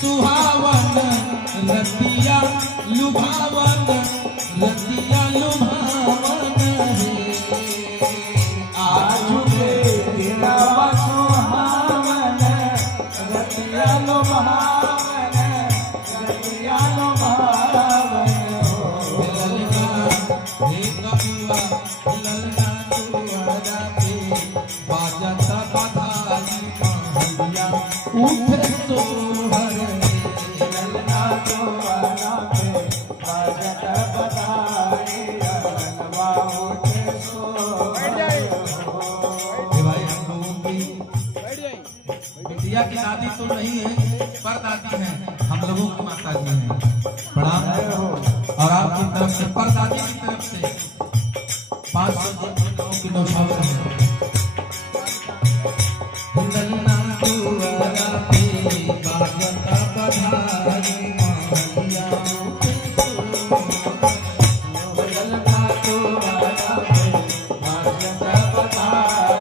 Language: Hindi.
सुहावन रतिया लुभावन रतिया लुभावन आज के दिनवा सुहावन रतिया लुभावन रतिया लुभावन ललना हे कबुआ ललना दुआरा पे बाजत बधाई महलिया उठे सोहर ललना दुआरा पे बाजत बधाई मनवा उठे सोहर। भाई हम लोगों की बिटिया की दादी तो नहीं है पर दादी है, हम लोगों की माता जी है।